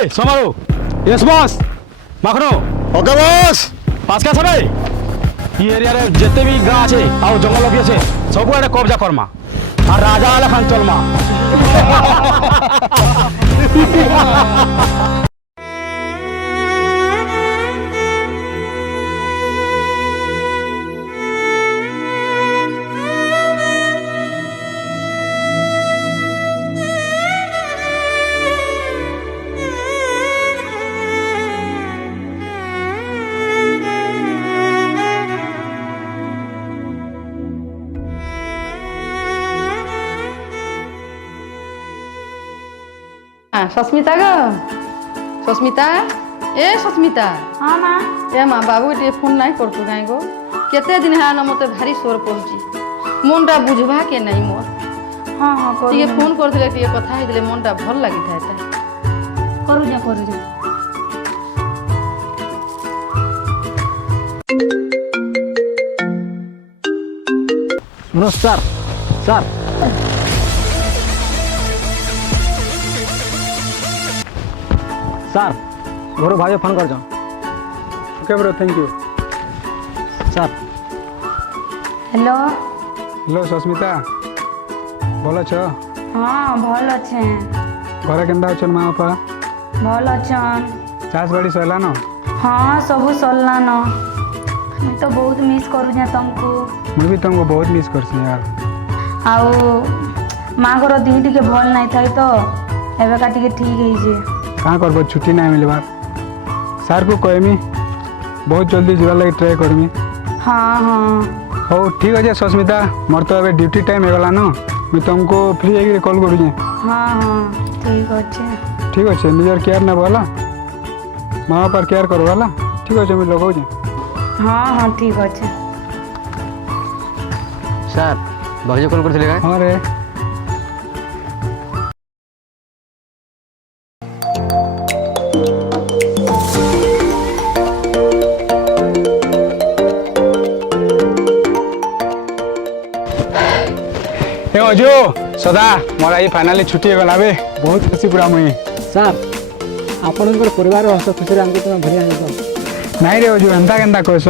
ए समारो yes boss माखनो okay boss पास का सबे ये एरिया रे जते भी गाँ আছে ଆଉ ଜଙ୍ଗଲ ବି আছে ସବୁ ଆଡେ କବ୍ଜା କରମା আর রাজা वाला খান চলমা सस्मिता गो सस्मिता ए सस्मिता हाँ माँ ए माँ बाबू टे फोन नहीं करतु कहीं गो केते दिन है ना मते भारी स्वर पहुंची मनटा बुझवा के नहीं मोर हाँ हाँ टिके फोन करथिले टिके कथा हेदिले मनटा भल लागि थायता करू जा नमस्कार सर सर घर भाई फोन कर okay bro thank you sir hello hello Sasmita भल अछ हाँ भल अच्छे घर केन्ता अछन माँ बापा भल अच्छन चाष बाड़ी सरला न हाँ सबू सरला न मैं तो बहुत मिस करूँ तुमको मुझे भी तुमको बहुत मिस करसी यार आउ माँ घर देह टिके भल नहीं था तो एवेका टिके ठीक है कहाँ करब छुट्टी नहीं मिलबार सार को कहमी बहुत जल्दी जीवा लगे ट्राए करमी हाँ हाँ हो ठीक अच्छे सस्मिता मोर तो अबे ड्यूटी टाइम होगला न मैं तुमको फ्री है कॉल करूँ हाँ हाँ ठीक अच्छे ठीक अच्छे निजर केयर ना बोला माँ बापार केयर करो वाला ठीक अच्छे मैं लगाऊँ हाँ हाँ ठीक अच्छे सर भाई कॉल करथिले हाँ रे अजो सदा मोर आई फाइनाली छुट्टी होगला बे बहुत खुशी पूरा मुई सर आपणकर परिवार हस खुशी आमको तुम भरिया नहीं नहीं रे अजो एंता केन्ता कहस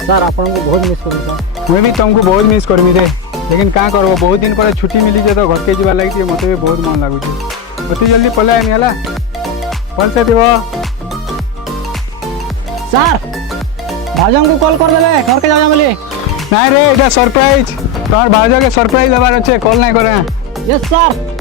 सर आपन को बहुत मिस कर मुई भी तुमको बहुत मिस करमी रे लेकिन क्या करब बहुत दिन पर छुट्टी मिली तो घर के जीवा लगी मत भी बहुत मन लगुच अति जल्दी पलै आमी है भल से देव सर भाजन को कॉल कर देले घर के जाओ बोली नहीं रे इटा सरप्राइज तोर भाजो के सरप्राइज देवार अच्छे कॉल नहीं करे यस सर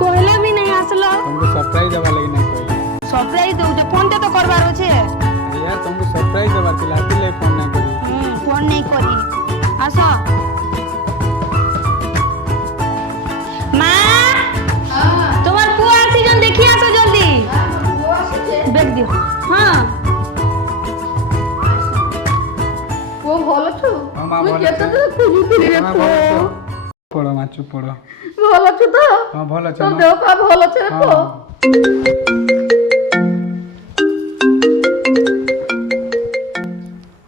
कहले भी नहीं आसलो तुमको सरप्राइज देवा लगी नहीं कहले सरप्राइज दो जे फोन ते तो करबार छे अरे यार तुमको सरप्राइज देवा के लाती ले फोन नहीं करी फोन नहीं करी आसो मां तुम्हार पुआ आसी जन देखि आसो जल्दी ମୁଇଁ ଭଲ କେତେ ଅଛେ ଦିନ ଖୋଜୁଥିଲି ରେ ତମେ ପୁଅ। ଭଲ ଅଛ? ପଡ଼ ମା ଚୁପ୍ ପଡ଼ ଭଲ ଅଛୁ ତ? ହଁ ଭଲ ଅଛ ତୋ ମା? ଦେହ ପା ଭଲ ଅଛି ରେ ହଁ ପୁଅ?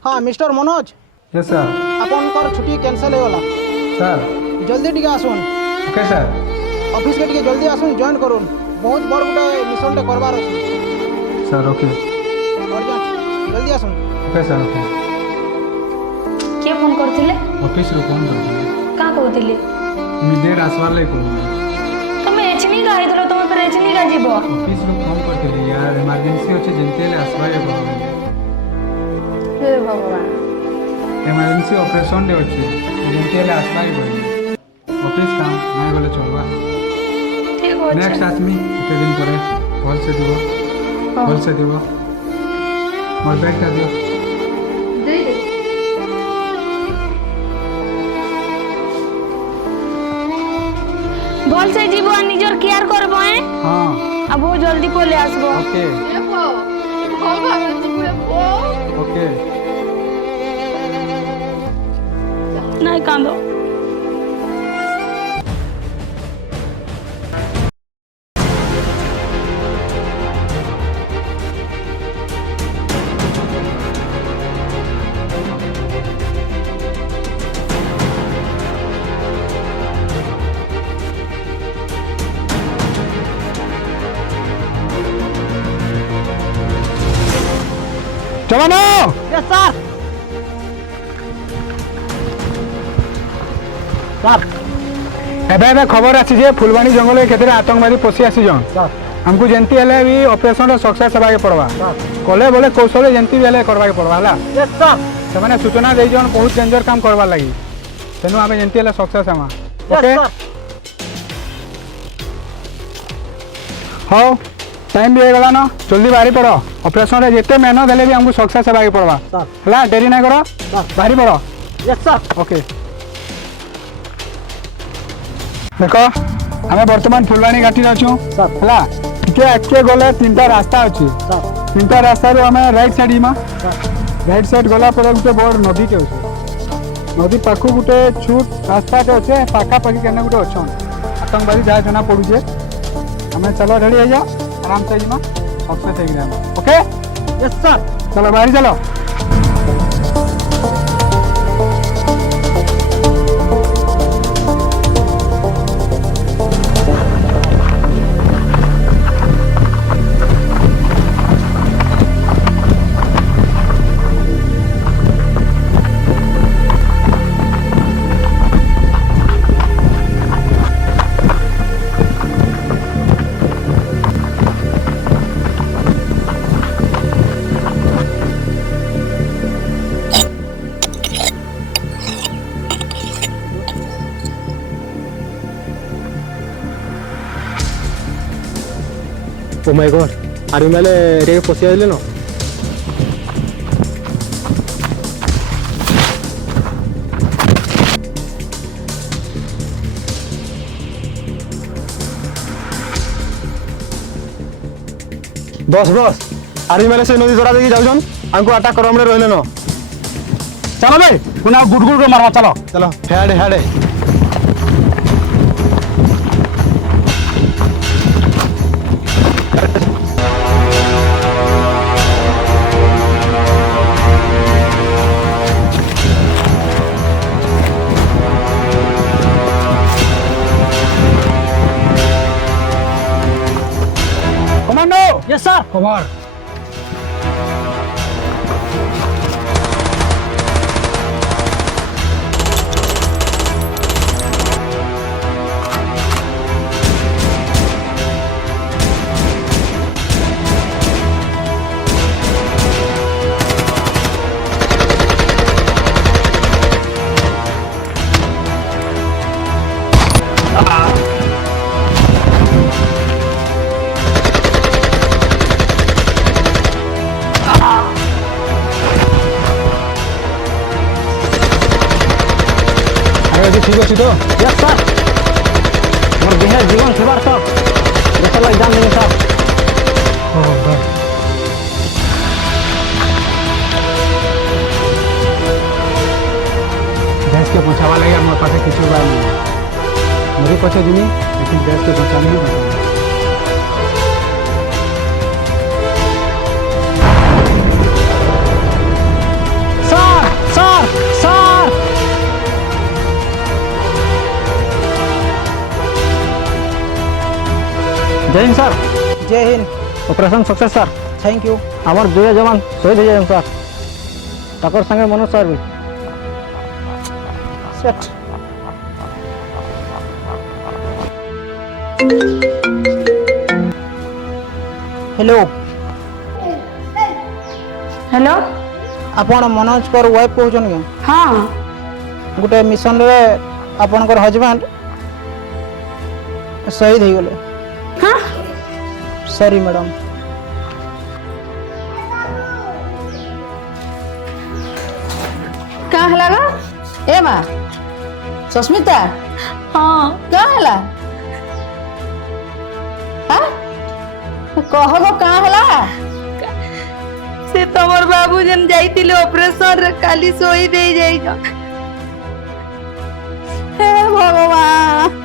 हाँ मिस्टर मनोज यस सर आपनकर छुट्टी कैंसिल होगला सर जल्दी टिके आसुन ओके सर ऑफिस के टिके जल्दी आसुन जॉइन करुन बहुत बड़ गुटे मिशन टे करबार अछि सर ओके अर्जेंट जल्दी आसुन ओके सर ओके କିଏ ଫୋନ୍ କରୁଥିଲେ? ଅଫିସରୁ ଫୋନ୍ କରିଥିଲି କାଁ କହୁଥିଲେ? ଇମିଡ଼ିଏଟ୍ ଆସିବାର ଲାଗି କହୁଥିଲି ତମେ ଏଛିନିକା ହେଇଥିଲ, ତମେ ଫେରେ ଏଛିନିକା ଯିବ? ଅଫିସରୁ ଫୋନ୍ କରିଥିଲି ୟାର ଏମର୍ଜେନ୍ସି ଅଛି ଯେମିତି ହେଲେ ଆସିବାକେ ପଡ଼ିବ ହେ ଭଗବାନ ଏମର୍ଜେନ୍ସି ଅପରେସନ୍ଟେ ଅଛି ଯେମିତି ହେଲେ ଆସିବାକେ ପଡ଼ିବ ଅଫିସ କାମ ନାଇଁ ଗଲେ ଚଲବା ଠିକ୍ ଅଛି। ନେକ୍ସଟ ଆସମି ଏତେ ଦିନ ପରେ ଭଲସେ ଥିବ ଭଲସେ ଥିବ ମୋର ବ୍ୟାଗଟା ଦିଅ ଦେଇ ଦେ ଭଲସେ ଯିବ ଆଉ ନିଜର କେୟାର କରବ ହଁ ଆଉ ବହୁତ ଜଲ୍ଦି ପଳେଇ ଆସିବ। ଓକେ ରେ ପୁଅ ଭଲ ଭାବରେ ଯିବୁ ରେ ପୁଅ। ଓକେ ନାଇଁ କାନ୍ଦ। ଜବାନ यस सर ଏବେ ଏବେ ଖବର ଆସିଛି ଯେ ଫୁଲବାଣୀ ଜଙ୍ଗଲରେ କେତେଟା ଆତଙ୍କବାଦୀ ପଶି ଆସିଛନ୍ ଆମକୁ ଯେମିତି ହେଲେ ବି ଅପରେସନଟା ସକ୍ସେସ୍ ହେବାକେ ପଡ଼ବା କଲେ ବୋଲେ କୌଶଳ ଯେମିତି ବି ହେଲେ କରବାକେ ପଡ଼ବା ହେଲା यस सर ସେମାନେ ସୂଚନା ଦେଇଛନ୍ ବହୁତ ଡେଞ୍ଜର କାମ କରବାର୍ ଲାଗି ତେଣୁ ଆମେ ଯେମିତି ହେଲେ ସକ୍ସେସ୍ ହେମା ଓକେ ହଉ ଟାଇମ୍ ବି ହେଇଗଲାନ ଜଲ୍ଦି ବାହାରି ପଡ଼ ଅପରେସନରେ ଯେତେ ମେହନତ ହେଲେ ବି ଆମକୁ ସକ୍ସେସ୍ ହେବାକେ ପଡ଼ବା ହେଲା ଡେରି ନାଇଁ କର ବାହାରି ପଡ଼ यस सर ଓକେ ଦେଖ ଆମେ ବର୍ତ୍ତମାନ ଫୁଲବାଣୀ ଘାଟିରେ ଅଛୁ ହେଲା ଟିକେ ଆଗକେ ଗଲେ ତିନିଟା ରାସ୍ତା ଅଛି ତିନିଟା ରାସ୍ତାରୁ ଆମେ ରାଇଟ୍ ସାଇଡ୍ ଯିମା ରାଇଟ୍ ସାଇଡ୍ ଗଲା ପରେ ଗୋଟେ ବଡ଼ ନଦୀଟେ ଅଛି ନଦୀ ପାଖକୁ ଗୋଟେ ଛୋଟ ରାସ୍ତାଟେ ଅଛେ ପାଖାପାଖି କେନେ ଗୋଟେ ଅଛନ୍ ଆତଙ୍କବାଦୀ ଯାହା ଜଣା ପଡ଼ୁଛେ ଆମେ ଚାଲ ରେଡ଼ି ହେଇଯାଅ ଆରାମସେ ଯିମା ସକ୍ସେସ୍ ହେଇକିରି ଆମେ ଓକେ यस सर ଚାଲ ବାହାରି ଚାଲ Oh my god, ଆର୍ମି ମାନେ ଏଠିକି ପଶି ଆସିଲେ ନା बस बस आर्मी मैंने से नदी द्वारा देखी जाऊन हमको अटैक कर हमरे रहले न चलो भाई पुना गुड गुड को मारवा चलो चलो head head commando yes sir খবর अरे ठीक अच्छी तो यस सर मोर देह जीवन सेवार तक देश लग जान नहीं सर के बचावा लगे मोर पास किसी उपाय नहीं मेरे पछे जिनी लेकिन देश के बचाने ही बचाने सर सर सर जय हिंद सर जय Hind. Operation success sir thank you. আমার 2 जवान শহীদ হয়ে যান স্যার তাকর সঙ্গে মনোজ স্যার भी सेट। हेलो हेलो आपण मनोज कर वाइफ कहछन के? हाँ गोटे मिशन रे आपनकर हस्बैंड शहीद हो गले। हाँ सॉरी मैडम। क्या है लगा ए माँ सुस्मिता हाँ क्या है कह गो कहाँ है से तमर बाबू जन जाइतिले ऑपरेशन रे काली सोई दे जाइगा। हे भगवान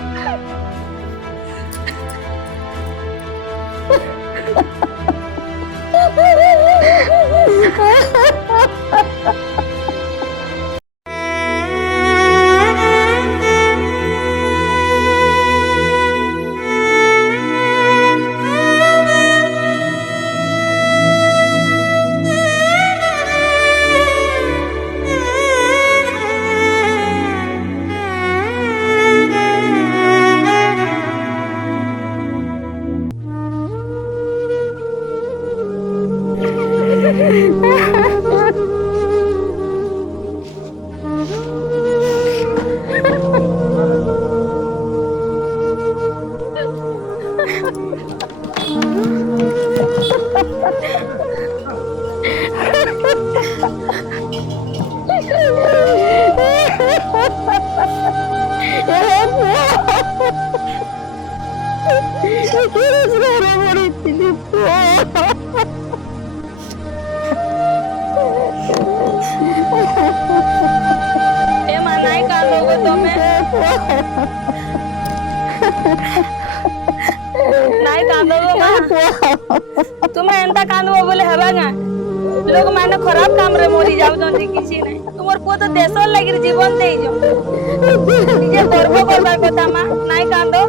ए मनाई का लोगो तुम्हें नहीं कांदो मां तुम्हें एंता कांदो बोले हवा गा लोग माने खराब काम रे मोरी जाउ जंती किसी नहीं तुमर पो तो देशो लागि जीवन देई जो निजे गर्व करबा କଥା मां नहीं कांदो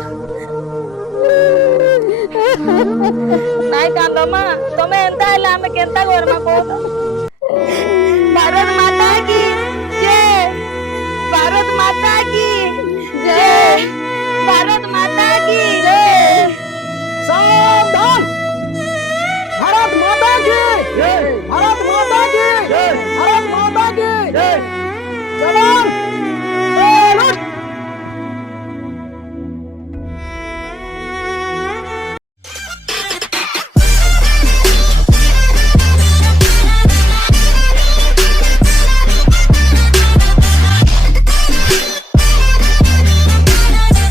नहीं कांदो मां तुम्हें एंता हला हमें केंता घर में को